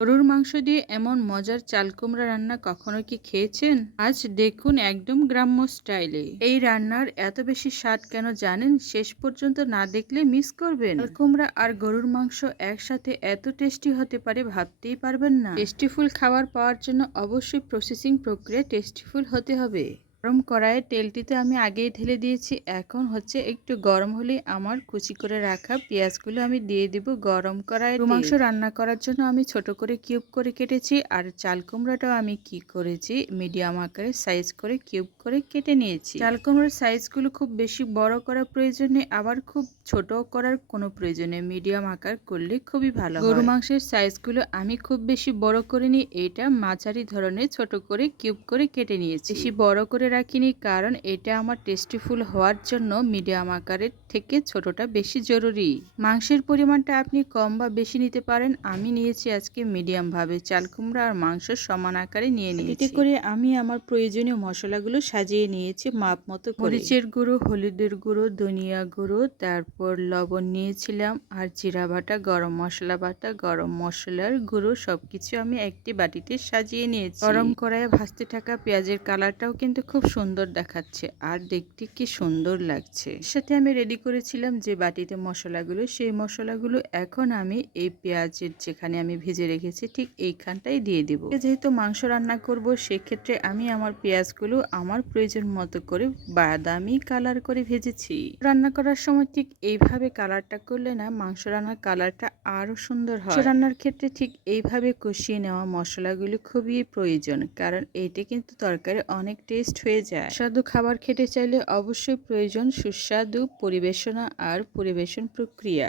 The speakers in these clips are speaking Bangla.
গরুর মাংস দিয়ে এমন মজার চাল কুমড়া রান্না কখনো কি খেয়েছেন? আজ দেখুন একদম গ্রাম্য স্টাইলে এই রান্নার এত বেশি স্বাদ কেন জানেন? শেষ পর্যন্ত না দেখলে মিস করবেন। চাল কুমড়া আর গরুর মাংস একসাথে এত টেস্টি হতে পারে ভাবতেই পারবেন না। টেস্টিফুল খাবার পাওয়ার জন্য অবশ্যই প্রসেসিং প্রক্রিয়া টেস্টিফুল হতে হবে। গরম কড়াইয়ে তেলটিতে আমি আগেই ঢেলে দিয়েছি। এখন হচ্ছে একটু গরম হলেই আমার কুচি করে রাখা পেঁয়াজগুলো আমি দিয়ে দিব গরম কড়াইয়ে। গরুর মাংস রান্না করার জন্য আমি ছোট করে কিউব করে কেটেছি, আর চাল কুমড়াটাও আমি কি করেছি মিডিয়াম আকারে সাইজ করে কিউব করে কেটে নিয়েছি। চাল কুমড়ার সাইজগুলো খুব বেশি বড় করার প্রয়োজন নেই, আবার খুব ছোট করার কোনো প্রয়োজন নেই, মিডিয়াম আকার করলে খুবই ভালো হয়। গরু মাংসের সাইজগুলো আমি খুব বেশি বড় করিনি, এটা মাঝারি ধরনের ছোট করে কিউব করে কেটে নিয়েছি। বেশি বড় করে রাখিনি, কারণ এটা আমার টেস্টিফুল হওয়ার জন্য মিডিয়াম আকারের থেকে ছোটটা বেশি জরুরি। মাংসের পরিমাণটা আপনি কম বা বেশি নিতে পারেন। আমি নিয়েছি আজকে মিডিয়াম ভাবে চাল কুমড়া আর মাংস সমান আকারে নিয়ে নিয়েছি। এতে করে আমি আমার প্রয়োজনীয় মশলাগুলো সাজিয়ে নিয়েছি মাপ মতো করে। মরিচের গুঁড়ো, হলুদের গুঁড়ো, ধনিয়া গুঁড়ো, তারপর লবণ নিয়েছিলাম, আর জিরা বাটা, গরম মশলা বাটা, গরম মশলার গুঁড়ো সবকিছু আমি একটি বাটিতে সাজিয়ে নিয়েছি। গরম কড়াইয়ে ভাজতে থাকা পেঁয়াজের কালারটাও কিন্তু খুব সুন্দর দেখাচ্ছে, আর দেখতে কি সুন্দর লাগছে। সাথে আমি রেডি করেছিলাম যে বাটিতে মশলাগুলো, সেই মশলাগুলো এখন আমি এই পেঁয়াজের যেখানে আমি ভেজে রেখেছি ঠিক এইখানটাই দিয়ে দিব। যেহেতু মাংস রান্না করব, সেক্ষেত্রে আমি আমার পেঁয়াজগুলো আমার প্রয়োজন মতো করে বাদামি কালার করে ভেজেছি। রান্না করার সময় ঠিক এইভাবে কালারটা করলে না মাংস রান্নার কালারটা আরো সুন্দর হয়। রান্নার ক্ষেত্রে ঠিক এইভাবে কষিয়ে নেওয়া মশলাগুলো খুবই প্রয়োজন, কারণ এইটা কিন্তু তরকারি অনেক টেস্ট হয়ে যায়। সুস্বাদু খাবার খেতে চাইলে অবশ্যই প্রয়োজন সুস্বাদু পরিবেশনা আর পরিবেশন প্রক্রিয়া।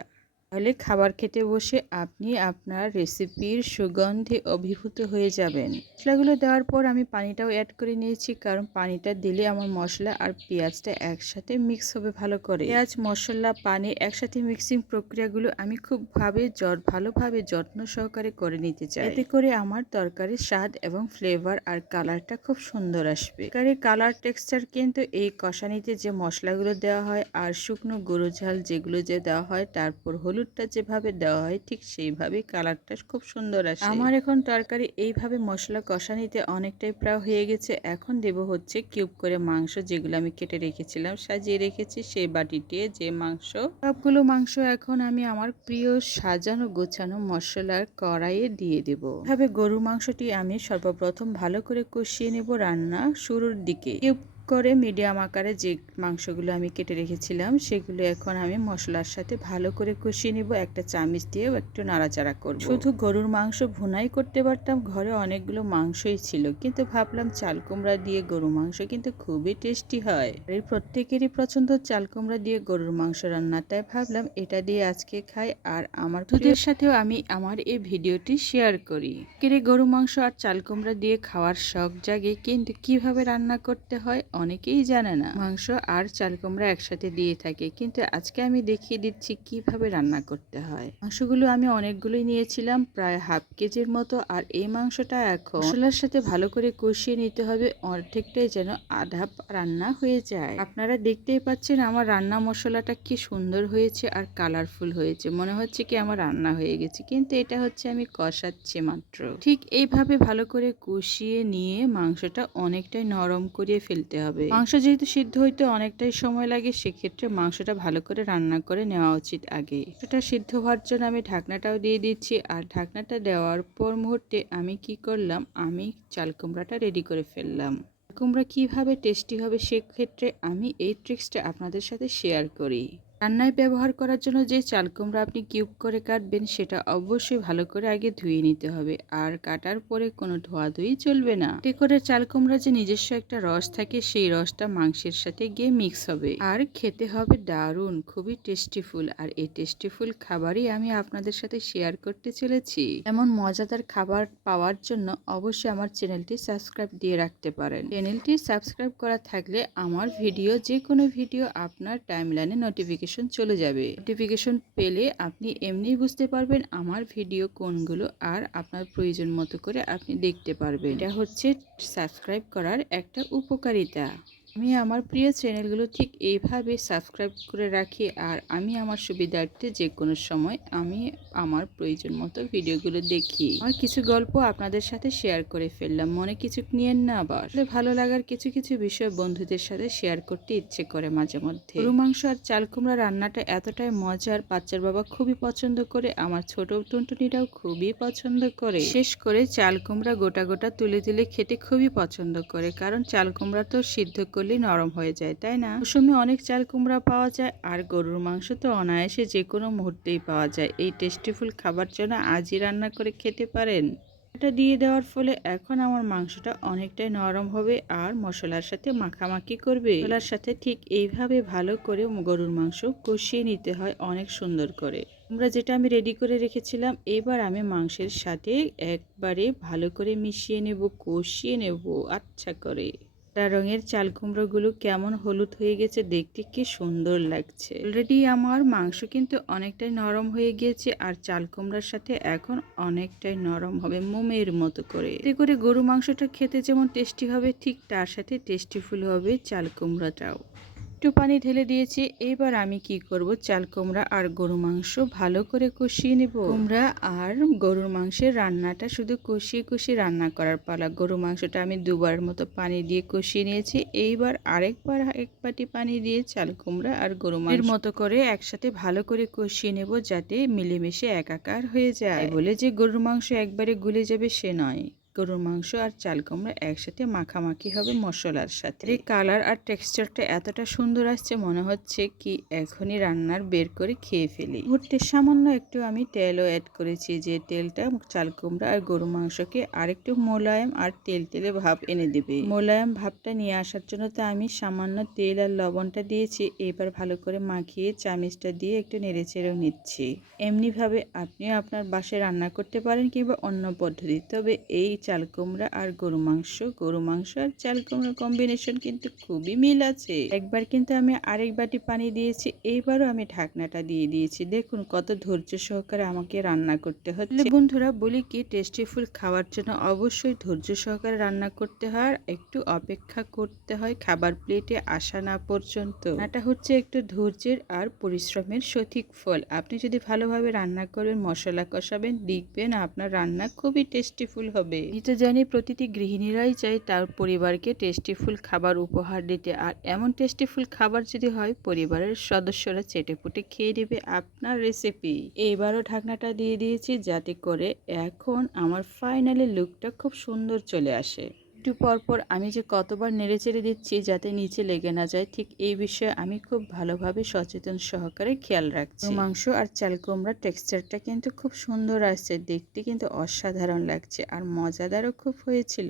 তাহলে খাবার খেতে বসে আপনি আপনার রেসিপির সুগন্ধে অভিভূত হয়ে যাবেন। মশলাগুলো দেওয়ার পর আমি পানিটাও অ্যাড করে নিয়েছি, কারণ পানিটা দিলে আমার মশলা আর পেঁয়াজটা একসাথে মিক্স হবে ভালো করে। পেঁয়াজ, মশলা, পানি একসাথে মিক্সিং প্রক্রিয়াগুলো আমি খুব ভালোভাবে যত্ন সহকারে করে নিতে চাই। এতে করে আমার তরকারির স্বাদ এবং ফ্লেভার আর কালারটা খুব সুন্দর আসবে। কালার টেক্সচার কিন্তু এই কষানিতে যে মশলাগুলো দেওয়া হয় আর শুকনো গুঁড়ো ঝাল যেগুলো যে দেওয়া হয়, তারপর হলুদটা যেভাবে দেওয়া হয় ঠিক সেইভাবে কালারটা খুব সুন্দর আসে। আমার এখন তরকারি এইভাবে মশলা কষানিতে অনেকটাই প্রায় হয়ে গেছে। এখন দেব হচ্ছে কিউব করে মাংস, যেগুলো আমি কেটে রেখেছিলাম সাজিয়ে রেখেছি সেই বাটিতে যে মাংস। সবগুলো মাংস এখন আমি আমার প্রিয় সাজানো গোছানো মশলার কড়াইয়ে দিয়ে দেব। এভাবে গরুর মাংসটি আমি সর্বপ্রথম ভালো করে কষিয়ে নেব রান্না শুরুর দিকে। করে মিডিয়াম আকারে যে মাংসগুলো আমি কেটে রেখেছিলাম সেগুলো এখন আমি মশলার সাথে ভালো করে কষিয়ে নিব। একটা চামচ দিয়েও একটু নাড়াচাড়া করব। শুধু গরুর মাংস ভুনাই করতে পারতাম, ঘরে অনেকগুলো মাংসই ছিল, কিন্তু ভাবলাম চাল কুমড়া দিয়ে গরুর মাংস কিন্তু খুবই টেস্টি হয়। এই প্রত্যেকেরই পছন্দ চাল কুমড়া দিয়ে গরুর মাংস রান্না, তাই ভাবলাম এটা দিয়ে আজকে খাই আর আমার দুধের সাথেও আমি আমার এই ভিডিওটি শেয়ার করি। গরু মাংস আর চাল কুমড়া দিয়ে খাওয়ার শখ জাগে, কিন্তু কিভাবে রান্না করতে হয় অনেকেই জানে না। মাংস আর চাল কুমড়া একসাথে দিয়ে থাকে, কিন্তু আজকে আমি দেখিয়ে দিচ্ছি কিভাবে রান্না করতে হয়। মাংসগুলো আমি অনেকগুলোই নিয়েছিলাম, প্রায় হাফ কেজির মতো, আর এই মাংসটা এখন মশলার সাথে ভালো করে কষিয়ে নিতে হবে, অর্ধেকটাই যেন আধা রান্না হয়ে যায়। আপনারা দেখতেই পাচ্ছেন আমার রান্না মশলাটা কি সুন্দর হয়েছে আর কালারফুল হয়েছে, মনে হচ্ছে কি আমার রান্না হয়ে গেছে, কিন্তু এটা হচ্ছে আমি কষাচ্ছি মাত্র। ঠিক এইভাবে ভালো করে কষিয়ে নিয়ে মাংসটা অনেকটাই নরম করিয়ে ফেলতে হবে। মাংস যেহেতু সিদ্ধ হইতে অনেকটাই সময় লাগে, সেক্ষেত্রে মাংসটা ভালো করে রান্না করে নেওয়া উচিত আগে। সেটা সিদ্ধ হওয়ার জন্য আমি ঢাকনাটাও দিয়ে দিচ্ছি, আর ঢাকনাটা দেওয়ার পর মুহূর্তে আমি কি করলাম, আমি চাল কুমড়াটা রেডি করে ফেললাম। কুমড়া কিভাবে টেস্টি হবে সেক্ষেত্রে আমি এই ট্রিক্সটা আপনাদের সাথে শেয়ার করি। রান্নায় ব্যবহার করার জন্য যে চাল কুমড়া আপনি কিউব করে কাটবেন সেটা অবশ্যই ভালো করে আগে ধুয়ে নিতে হবে, আর কাটার পরে কোনো ধোয়াধুয়ি চলবে না। এতে করে চাল কুমড়া যে নিজস্ব একটা রস থাকে সেই রসটা মাংসের সাথে গিয়ে মিক্স হবে, আর খেতে হবে দারুণ, খুবই টেস্টিফুল। আর এই টেস্টিফুল খাবারই আমি আপনাদের সাথে শেয়ার করতে চলেছি। এমন মজাদার খাবার পাওয়ার জন্য অবশ্যই আমার চ্যানেলটি সাবস্ক্রাইব দিয়ে রাখতে পারেন। চ্যানেলটি সাবস্ক্রাইব করা থাকলে আমার ভিডিও যে কোনো ভিডিও আপনার টাইমলাইনে নোটিফিকেশন চলে যাবে। নোটিফিকেশন পেলে আপনি এমনিই বুঝতে পারবেন আমার ভিডিও কোনগুলো, আর আপনার প্রয়োজন মতো করে আপনি দেখতে পারবেন। এটা হচ্ছে সাবস্ক্রাইব করার একটা উপকারিতা। আমি আমার প্রিয় চ্যানেলগুলো ঠিক এইভাবে সাবস্ক্রাইব করে রাখি, আর আমি আমার সুবিধার্থে যে কোনো সময় আমি আমার প্রয়োজন মতো ভিডিওগুলো দেখি। আমার কিছু গল্প আপনাদের সাথে শেয়ার করে ফেললাম, মনে কিছু নিয়েন না। আবার ভালো লাগার কিছু কিছু বিষয় বন্ধুদের সাথে শেয়ার করতে ইচ্ছে করে মাঝে মধ্যে। গরু মাংস আর চাল কুমড়া রান্নাটা এতটাই মজার, বাচ্চার বাবা খুবই পছন্দ করে, আমার ছোট টুনটুনিটাও খুবই পছন্দ করে। শেষ করে চাল কুমড়া গোটা গোটা তুলে তুলে খেতে খুবই পছন্দ করে, কারণ চাল কুমড়া তো সিদ্ধ করলেই নরম হয়ে যায়, তাই না? মৌসুমে অনেক চাল কুমড়া পাওয়া যায়, আর গরুর মাংস তো অনায়াসে যে কোনো মুহূর্তেই পাওয়া যায়। এই টেস্টিফুল খাবার জন্য আজই রান্না করে খেতে পারেন। এটা দিয়ে দেওয়ার ফলে এখন আমার মাংসটা অনেকটাই নরম হবে আর মশলার সাথে মাখামাখি করবে। মশলার সাথে ঠিক এইভাবে ভালো করে গরুর মাংস কষিয়ে নিতে হয় অনেক সুন্দর করে। আমরা যেটা আমি রেডি করে রেখেছিলাম, এবার আমি মাংসের সাথে একবারে ভালো করে মিশিয়ে নেব, কষিয়ে নেব আচ্ছা করে। রঙের চাল কুমড়োগুলো কেমন হলুদ হয়ে গেছে, দেখতে কি সুন্দর লাগছে। অলরেডি আমার মাংস কিন্তু অনেকটাই নরম হয়ে গিয়েছে, আর চাল কুমড়ার সাথে এখন অনেকটাই নরম হবে মোমের মতো করে। এতে করে গরু মাংসটা খেতে যেমন টেস্টি হবে, ঠিক তার সাথে টেস্টিফুল হবে চাল কুমড়াটাও। একটু পানি ঢেলে দিয়েছি। এবার আমি কি করব, চাল কুমড়া আর গরু মাংস ভালো করে কষিয়ে নেব। কুমড়া আর গরুর মাংসের রান্নাটা শুধু কষিয়ে কষিয়ে রান্না করার পালা। গরু মাংসটা আমি দুবারের মতো পানি দিয়ে কষিয়ে নিয়েছি। এইবার আরেকবার এক বাটি পানি দিয়ে চাল কুমড়া আর গরু মাংসের মতো করে একসাথে ভালো করে কষিয়ে নেব, যাতে মিলেমিশে একাকার হয়ে যায়। বলে যে গরুর মাংস একবারে গুলে যাবে সে নয়, গরুর মাংস আর চাল কুমড়া একসাথে মাখামাখি হবে মশলার সাথে। এই কালার আর টেক্সচারটা এতটা সুন্দর আসছে, মনে হচ্ছে কি এখনই রান্নার বের করে খেয়ে ফেলি। মুহূর্তে সামান্য একটু আমি তেলও অ্যাড করেছি, যে তেলটা চাল কুমড়া আর গরু মাংসকে আরেকটু মোলায়েম আর তেল তেলে ভাব এনে দেবে। মোলায়েম ভাবটা নিয়ে আসার জন্য তো আমি সামান্য তেল আর লবণটা দিয়েছি। এবার ভালো করে মাখিয়ে চামিচটা দিয়ে একটু নেড়েচেড়েও নিচ্ছি। এমনিভাবে আপনিও আপনার বাসায় রান্না করতে পারেন কিংবা অন্য পদ্ধতি, তবে এই চাল কুমড়া আর গরু মাংস আর চাল কুমড়া কম্বিনেশন কিন্তু খুবই মিল আছে। একবার কিন্তু আমি আরেক বাটি পানি দিয়েছি, এইবারও আমি ঢাকনাটা দিয়ে দিয়েছি। দেখুন কত ধৈর্য সহকারে আমাকে রান্না করতে হচ্ছে। বন্ধুরা বলি কি, টেস্টিফুল খাওয়ার জন্য অবশ্যই ধৈর্য সহকারে রান্না করতে হয়, একটু অপেক্ষা করতে হয় খাবার প্লেটে আসা না পর্যন্ত। এটা হচ্ছে একটু ধৈর্যের আর পরিশ্রমের সঠিক ফল। আপনি যদি ভালোভাবে রান্না করবেন, মশলা কষাবেন, দেখবেন আপনার রান্না খুবই টেস্টিফুল হবে। আমি তো জানি প্রতিটি গৃহিণীরাই চাই তার পরিবারকে টেস্টিফুল খাবার উপহার দিতে, আর এমন টেস্টিফুল খাবার যদি হয় পরিবারের সদস্যরা চেটেপুটে খেয়ে নেবে আপনার রেসিপি। এইবারও ঢাকনাটা দিয়ে দিয়েছি, যাতে করে এখন আমার ফাইনালি লুকটা খুব সুন্দর চলে আসে। একটু পরপর আমি যে কতবার নেড়েচেড়ে দিচ্ছি যাতে নিচে লেগে না যায়, ঠিক এই বিষয়ে আমি খুব ভালোভাবে সচেতন সহকারে খেয়াল রাখছি। মাংস আর চাল কুমড়ার টেক্সচারটা কিন্তু খুব সুন্দর আসছে, দেখতে কিন্তু অসাধারণ লাগছে আর মজাদারও খুব হয়েছিল।